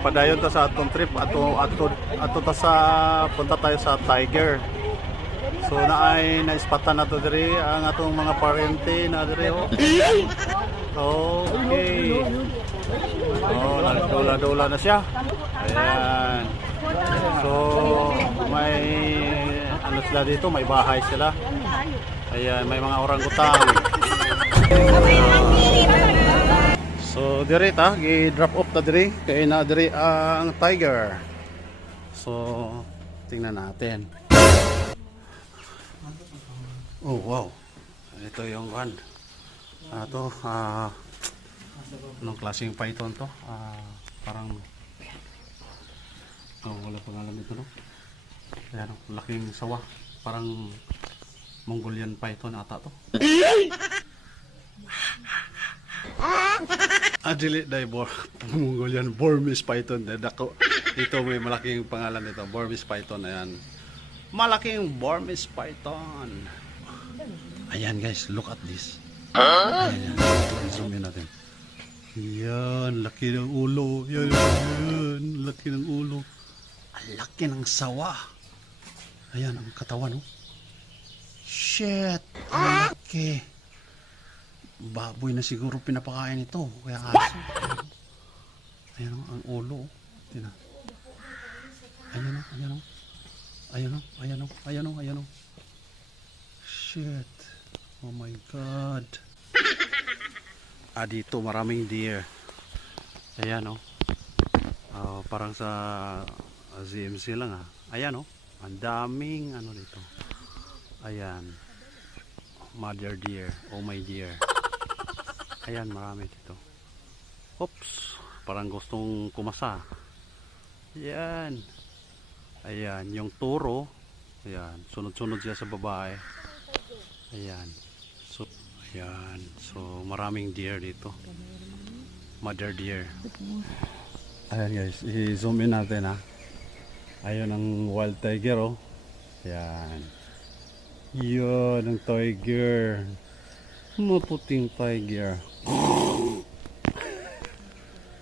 padayon ta sa atong trip ato ta sa punta tayo sa Tiger. So naay naispatan nato diri ang atong mga paryente na diri oh. Okay. Oh, nagdula-dula na siya. Ayan. So may ano sila dito, may bahay sila. Ayan, may mga orangutang. So diri ta, gi-drop off ta diri kay na diri ang Tiger. So tingnan natin. Oh wow. Ito yung one. Anong klaseng python to? Parang wala pangalan ito no. Ayan, laking sawa. Parang Mongolian python ata to. Dili Mongolian Burmese python dako. Dito may malaking pangalan nito, Burmese python. Ayan. Malaking Burmese python. Ayan guys, look at this. Ayan. Zoom in natin. Yan, laki ng ulo. Yan, laki ng ulo. Ang laki ng sawa. Ayan, ang katawan oh. Shit, ang laki. Baboy na siguro pinapakain ito. Kaya aso. Ayan ang ulo. Tina. Ayan o. Ayan o. Shit. Oh my God. Dito maraming deer. Ayan o. Parang sa ZMC lang ha. Ayan o. Ang daming ano dito. Ayan. Mother deer. Oh my dear. Ayan, marami dito. Oops, parang gustong kumasa. Ayan. Ayan, yung turo. Ayan, sunod-sunod siya sa babae. Ayan. So, ayan. So, maraming deer dito. Mother deer. Ayan guys, i-zoom in natin ha. Ayan ang wild tiger oh. Ayan. Yun ang tiger. Maputing tiger.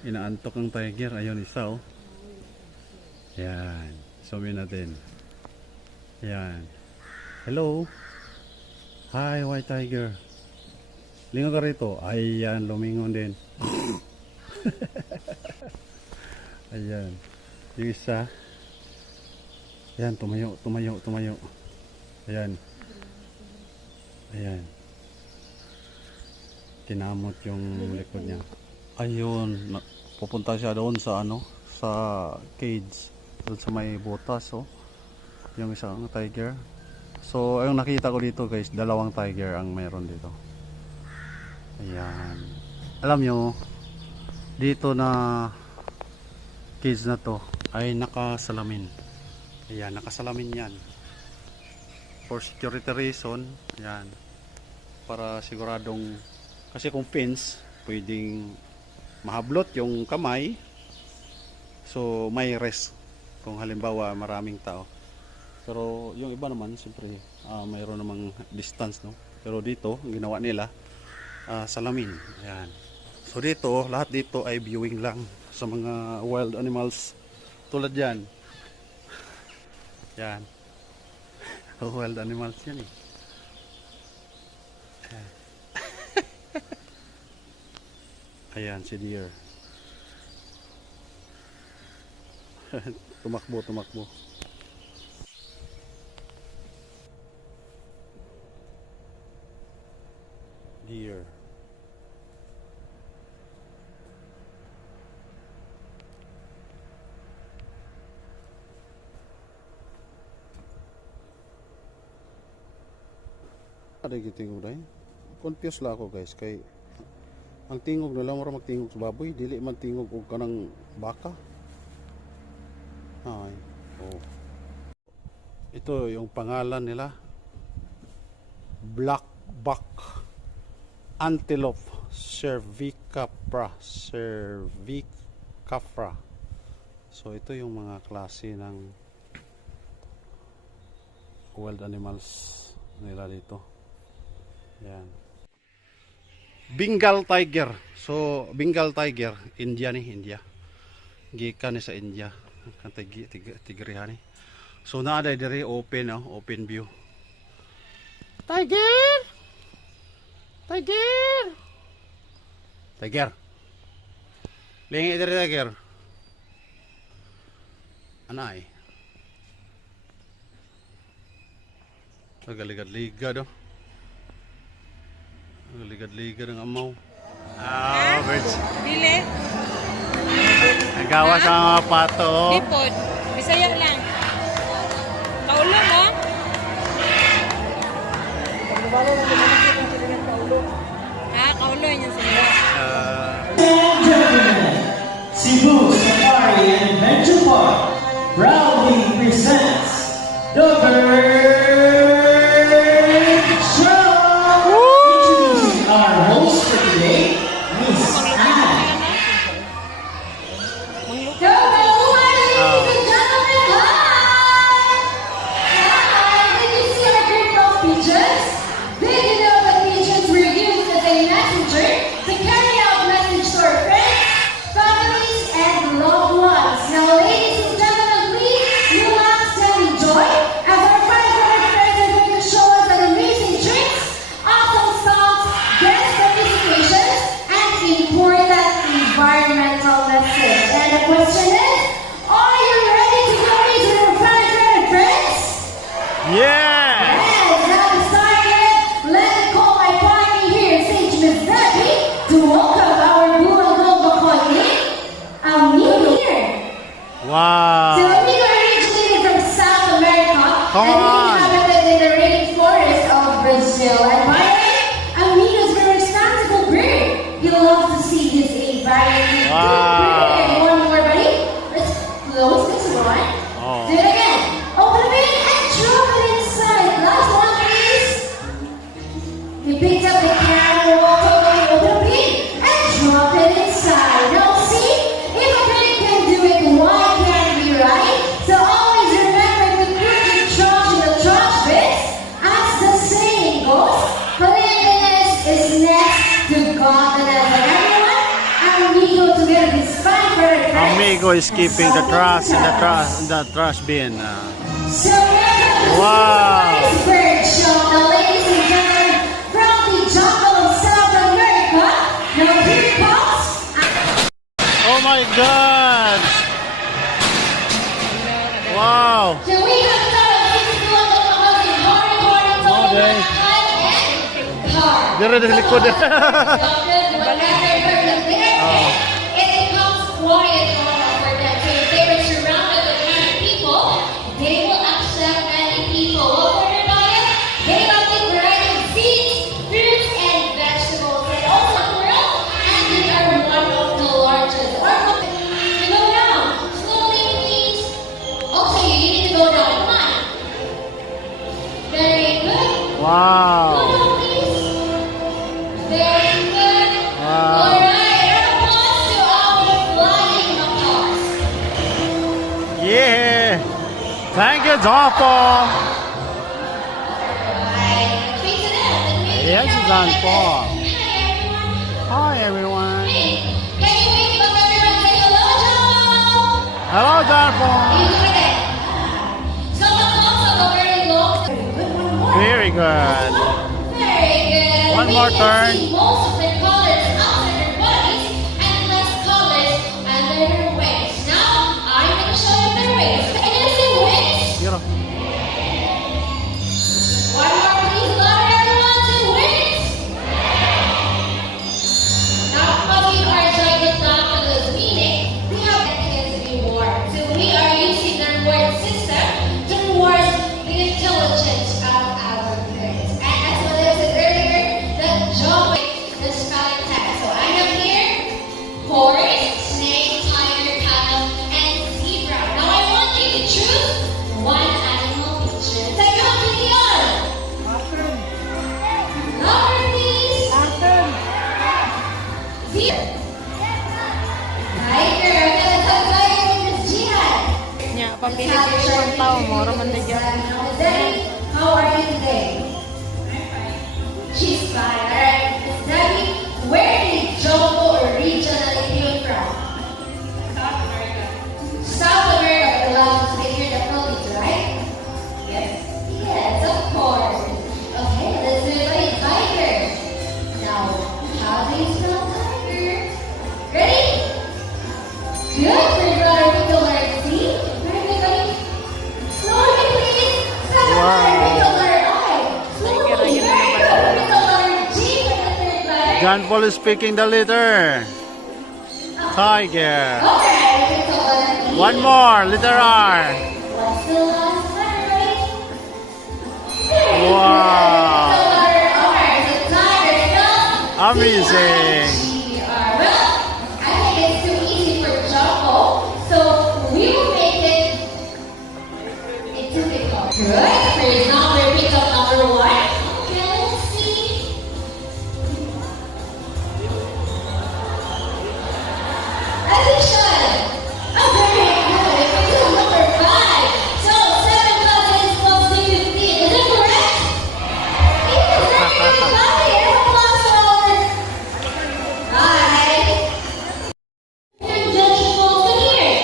Inaantok ang tiger. Ayun isa oh. Yan. Zoom natin. Yan. Hello. Hi white tiger. Lingon ka rito. Ayan. Lumingon din. Ayan. Yung isa. Ayan. Tumayo. Ayan. Ayan. Kinamot yung likod niya. Ayun, pupunta siya doon sa ano, sa cage, doon sa may butas oh. Yung isang tiger. So, ayun nakita ko dito guys, dalawang tiger ang meron dito. Ayan. Alam nyo, dito na cage na to ay nakasalamin. Ayan, nakasalamin yan. For security reason, ayan. Para siguradong kasi kung fence, pwedeng mahablot yung kamay. So, may rest kung halimbawa maraming tao. Pero yung iba naman, siyempre, mayroon namang distance, no? Pero dito, ang ginawa nila, salamin. Ayan. So, dito, lahat dito ay viewing lang sa mga wild animals. Tulad yan. Yan. Wild animals yan eh. Ayan. Ayan si deer. Tumakbo. Deer. Ada gitingog dai. Confused la ako guys kay ang tingog nila mura magtingog sa baboy, dili man tingog og kanang baka. Ay. Oh. Ito yung pangalan nila. Blackback Antelope cervicapra. So ito yung mga klase ng wild animals nila dito. Yan. Bengal tiger. So Bengal tiger, India ni India. gikan ni sa India kan tigrihan ni. So naa diri open open view. Tiger! Tiger! Tiger. Lingi diri tiger. Anay. Ligad-ligad oh. Ligad-ligad ang amaw. Ah, birds. Dili. Nagawa sa mga pato. Lipod. Bisaya lang. Kaulo mo? Ha, kaulo yun sila. Cebu Safari and Adventure Park proudly presents the Bird Show. Introducing our host for today, Miss Anne. Environmental message. And the question is, are you ready to go into the refrigerator, friends? Yeah! Yes, now to start it, let me call my partner here, Sage Miss Debbie, to welcome our blue and gold Macaulay, Amigo here. So Wow! Amigo originated from South America, Come and he on. inhabited in the rainforest of Brazil. And by the way, Amigo is a very responsible bird. He loves to see his environment. Wow. And one more, buddy. Let's close this one. Oh. Do it again. Open the bin and drop it inside. Last one, please. He picked up the can, walked over, open the bin, and drop it inside. Now see, if a bird can do it, why can't we, right? So always remember to put your trash in the trash bins. As the saying goes, cleanliness is next to godliness. And everyone, Amigo together is fine for it. Amigo is keeping the trash in the trash bin. So welcome Wow. to the Bird Show. Now, ladies and gentlemen, from the jungle of South America, now here comes Oh my God! Wow! so we have started this one of the most Okay. and car. Dire sa likod. It becomes quiet for them. So if they were surrounded with many people, they will accept many people. What for their diet? They love to variety of seeds, fruits, and vegetables. They also grow, and they are one of the largest. You go down. Slowly, please. Okay, you need to go down. Come on. Very good. Go Wow! down, please. Very good. Wow. All right, and applause to our flying macaws. Yeah! Thank you, Joppo! Right, face it up. And maybe Yes, now it's on like form. this. Hi Hi, everyone. everyone! Hey, can you wave up everyone say hello, Joe? Hello, Joppo! You do it again. Some macaws have a very long. Good, one more. Very good. Very good. One We more can turn. see most of the colors outside their bodies and less colors under their wings. Now, I'm going to show you their wings. Can you see wings? Beautiful. One more, please. Louder, everyone. Two wings. Now, because we are gigantopolis, meaning we have kids reward. So we are using the reward system to reward the intelligence of our birds. And as what I said earlier, the job the sky tag. So I have here horse, snake, tiger, camel, and zebra. Now I want you to choose one animal picture. Take out video. Louder, please. Zebra. Tiger. I'm gonna tell tiger with this jihad. Nya, papili ko yung tao mo, raman na dyan. Debbie, how are you today? She's fine. Alright, Miss Debbie, where did Jumbo originally came from? South America. Good for brother Pico letter C. Very good, buddy. Slowly, please. Second letter Pico letter I. Slowly. Very good. Pico letter G for the third letter. John Paul is picking the letter. Tiger. Okay, Pico letter E. One more, letter R. What's the last letter, buddy? Very Wow. good. Pico letter R. So tiger spelled Amazing. T-I-G-E-R. Well, I think it's too easy for Jumbo, so we will make it difficult. Good. Please now repeat up number one. Okay, let's see. Addition. Oh, very good. Repeat up number five. So 7 plus 6 plus 15. Is it correct? It is. Very good. Applause for our Hi. Judgment here.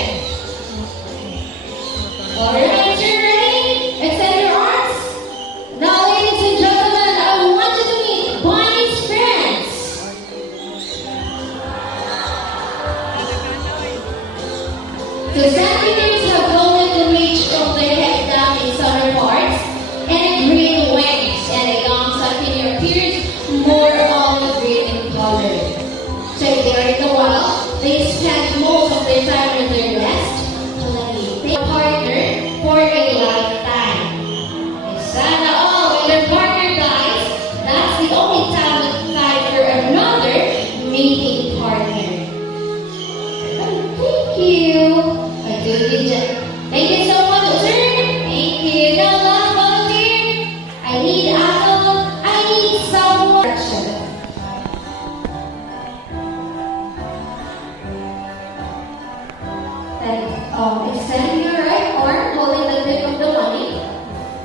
Alright, you ready? Extend your arms. Now, ladies and gentlemen, I want you to meet Bonnie's friends. The centimeters have golden reach from their head down in southern parts, and green wings, and a young centennial appears more olive green in color. So if they are in the wild, they spend most of their time in their nest, they partner for a lifetime. If sana all, when their partner dies, that's the only time that time for another mating partner. Thank you. Thank you so much, sir. Thank you. Now, last volunteer. I need apple. I need some water. Then extend your right arm, holding the tip of the money.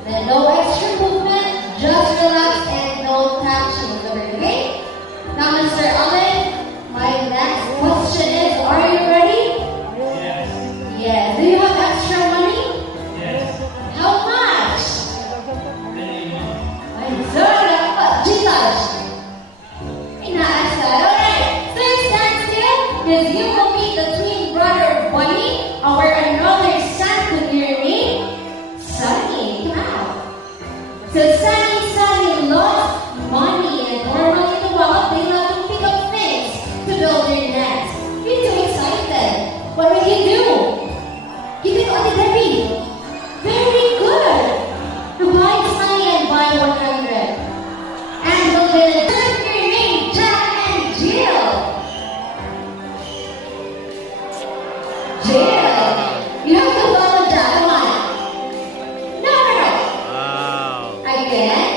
Then no extra movement, just relax and no touching of the bird, okay? Now, Mr. Allen, my next question is, are you ready? Yes. Yes. Do you have extra money? Yes. How much? Ay, sir, dapat. Gcash. Inaasar. Alright. So stand still, because you will meet the twin brother Bunny, or another son with your name, Sunny. Come out. So Sunny loves money, and normally in the wild, they love to pick up things to build their nest. You're too excited. What will you do? You can only Debbie. Very good. Buy Sunny and buy 100. And the village your name, Jack and Jill. Jill. You have to follow Jack. Come on. No. Wow. Again.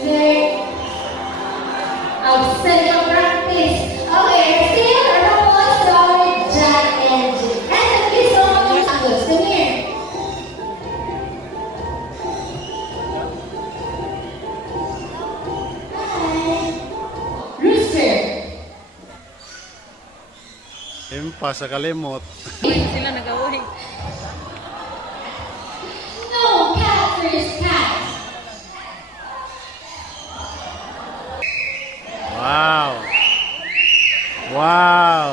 Very outstanding practice. Okay, still a applause to our Jack and Jill. And thank you so much. Come here. Hi. Rooster. Impa sa kalimot. Sila nag-away. No, cat first, cat. Wow. Wow.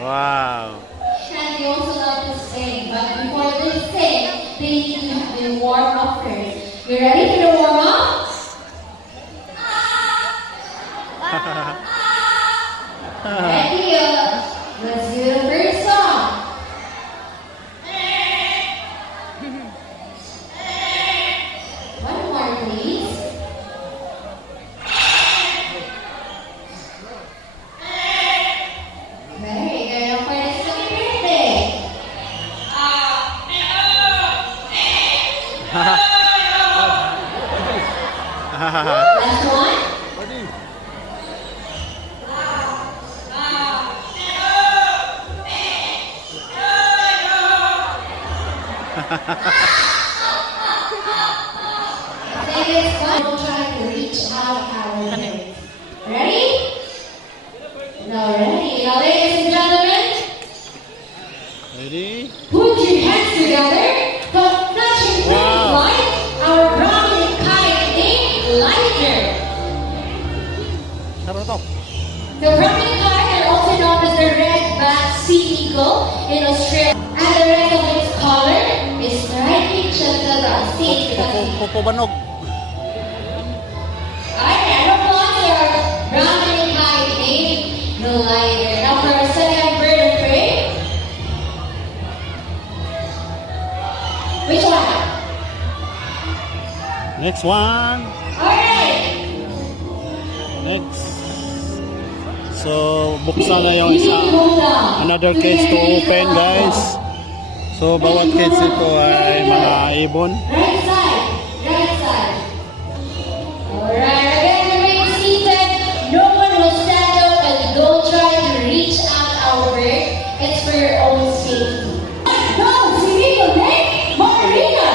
Wow. Shandy also love to sing, but before they sing, they need to have been warm up first. You ready for the warm up? Ready? Let's do the first song. One more, please. Very good. Now for the second birthday. Last one. Say this one. We'll try to reach out our hands. Ready? Now ready. Now ladies and gentlemen, Ready? put your hands together, but touching Wow. like our brownie kite named Lighter. Tara Ano to? The Brahmin kite are also known as the red-backed sea eagle in Australia. And the rest of its color is brightly chandra. See, Pupubanog. alright, ano po your Brahmin kite named glider. Now for our second bird of prey. Which one? Next one. Alright. Next. So, buksan na yung isa. Hold on. Another cage to open, guys. So, bawat cage ito ay mga ibon. Right side. Right side. Alright, again, remain seated. No one will stand up and don't try to reach out our bird. It's for your own safety. Go, Sirico, Nick, Marina.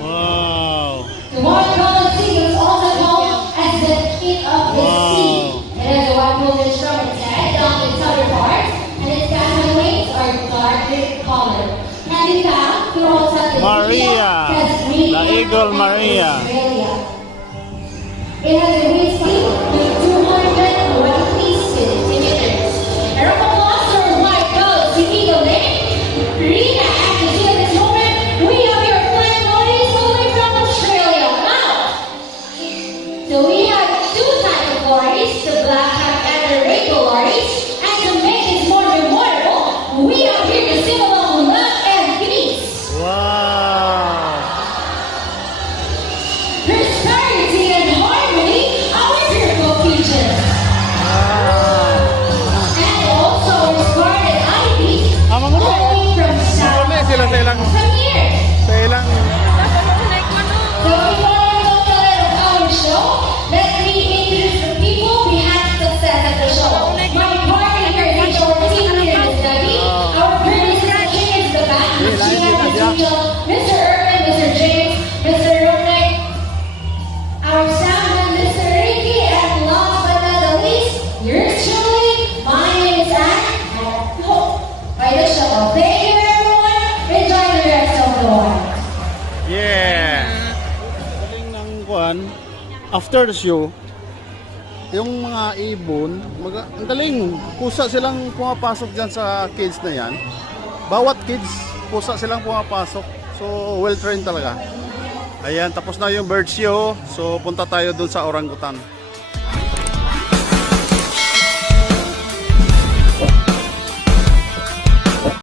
Wow! The one called sea is also called as the king of the sea. It has a white plumage from its head down to its outer parts, and its scattering wings are darker color. Can be found throughout South Maria, the eagle Maria. Australia. It has a wingspan of 220 centimeters. A round of applause for white goes the eagle name, Rina. And to see at this moment, we have your flying ladies moving from Australia. Now, so we have two types of lorries, the black cap and the rainbow lorries. And to make this more memorable, we have here the symbol of love and peace. Wow! Prosperity and harmony are beautiful features. And also its guarded ivy Ah, mga to. flowing from south. Sila sa ilang, From here. sa ilang, So before we go to our show, let me introduce the people behind the success of the show. My partner here is our team leader, Ms. Debbie. Our producer, King is the back. She has the usual Mr. Irvin, Mr. James, Mr. Ronek, our soundman, Mr. Ricky, and last but not the least, yours truly, my name is Anne, and I hope by the show. Thank you everyone. Enjoy the rest of the one. yeah! Galing ng kuhan. After the show, yung mga ibon, ang galing. Pusa silang pumapasok dyan sa cage na yan. Bawat kids, pusa silang pumapasok. So, well trained talaga. Ayan, tapos na yung bird show. So, punta tayo dun sa orangutan.